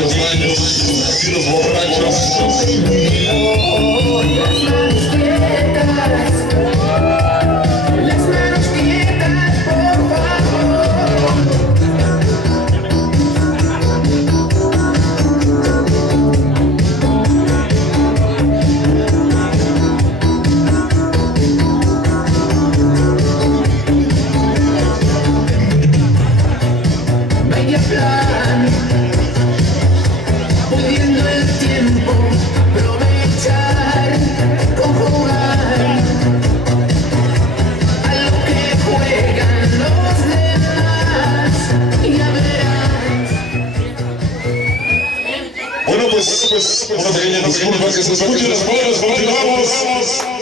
los baños y los borrachos. Pudiendo el tiempo aprovechar, conjugar a lo que juegan los demás, ya verás. Bueno, pues una pequeña disculpa que se escuchen las palabras, continuamos.